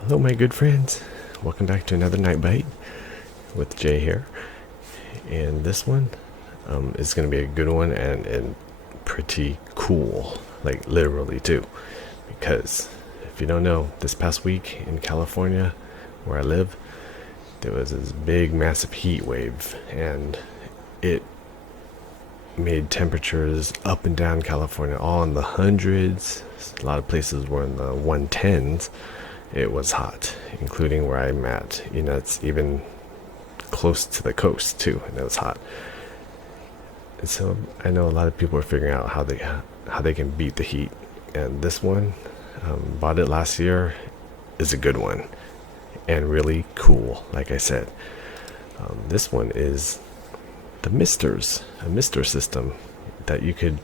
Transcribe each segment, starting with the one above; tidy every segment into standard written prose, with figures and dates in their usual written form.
Hello my good friends, welcome back to another Night Bite with Jay here, and this one is going to be a good one and pretty cool, like literally too, because if you don't know, this past week in California where I live, there was this big massive heat wave and it made temperatures up and down California all in the hundreds. A lot of places were in the 110s. It was hot, including where I'm at. You know, it's even close to the coast too, and it was hot. And so I know a lot of people are figuring out how they can beat the heat. And this one, bought it last year, is a good one and really cool. Like I said, this one is the Misters, a Mister system that you could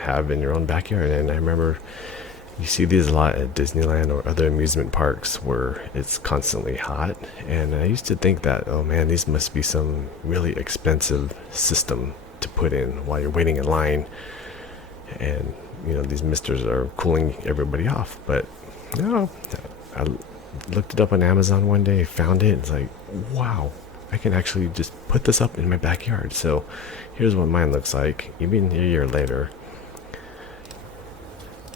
have in your own backyard. And I remember you see these a lot at Disneyland or other amusement parks where it's constantly hot. And I used to think that, oh man, these must be some really expensive system to put in while you're waiting in line. And, you know, these misters are cooling everybody off. But no, I looked it up on Amazon one day, found it. It's like, wow, I can actually just put this up in my backyard. So here's what mine looks like, even a year later.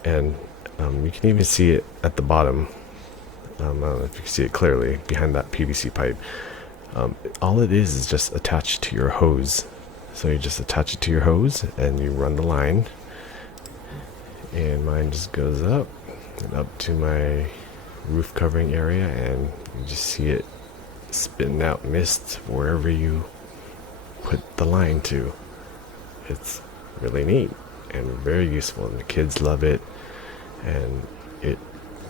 And you can even see it at the bottom. I don't know if you can see it clearly behind that PVC pipe. All it is just attached to your hose. So you just attach it to your hose and you run the line. And mine just goes up and up to my roof covering area, and you just see it spitting out mist wherever you put the line to. It's really neat and very useful, and the kids love it. And it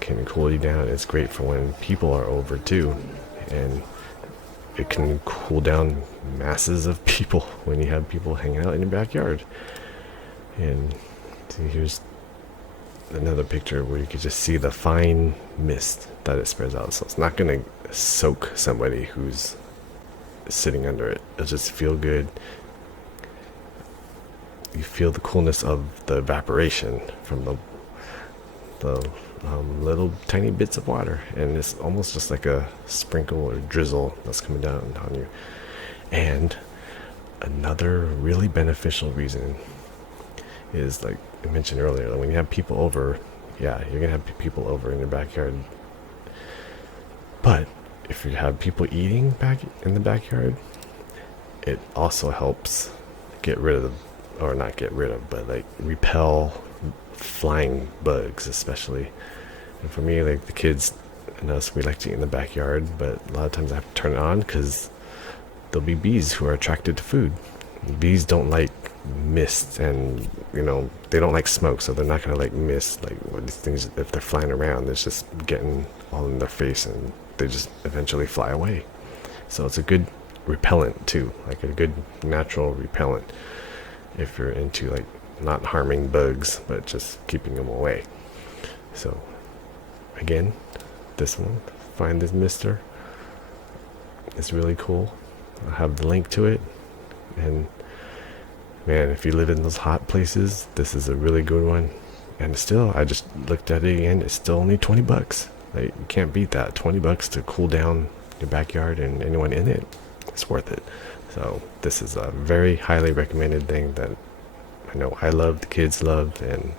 can cool you down. It's great for when people are over too, and it can cool down masses of people when you have people hanging out in your backyard. And see, here's another picture where you can just see the fine mist that it spreads out. So it's not going to soak somebody who's sitting under it. It'll just feel good. You feel the coolness of the evaporation from the little tiny bits of water, and it's almost just like a sprinkle or drizzle that's coming down on you. And another really beneficial reason is, like I mentioned earlier, when you have people over, yeah, you're gonna have people over in your backyard, but if you have people eating back in the backyard, it also helps get rid of, or not get rid of, but like repel flying bugs especially. And for me, like the kids and us, we like to eat in the backyard, but a lot of times I have to turn it on because there'll be bees who are attracted to food. Bees don't like mist, and you know, they don't like smoke, so they're not gonna like mist. Like these things, if they're flying around, it's just getting all in their face and they just eventually fly away. So it's a good repellent too, like a good natural repellent if you're into like not harming bugs, but just keeping them away. So again, this one, find this mister. It's really cool. I'll have the link to it. And man, if you live in those hot places, this is a really good one. And still, I just looked at it again, it's still only 20 bucks. Like, you can't beat that. 20 bucks to cool down your backyard and anyone in it. It's worth it. So this is a very highly recommended thing that I know I love, the kids love, and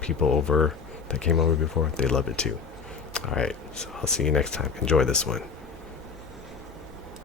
people over that came over before, they love it too. Alright, so I'll see you next time. Enjoy this one.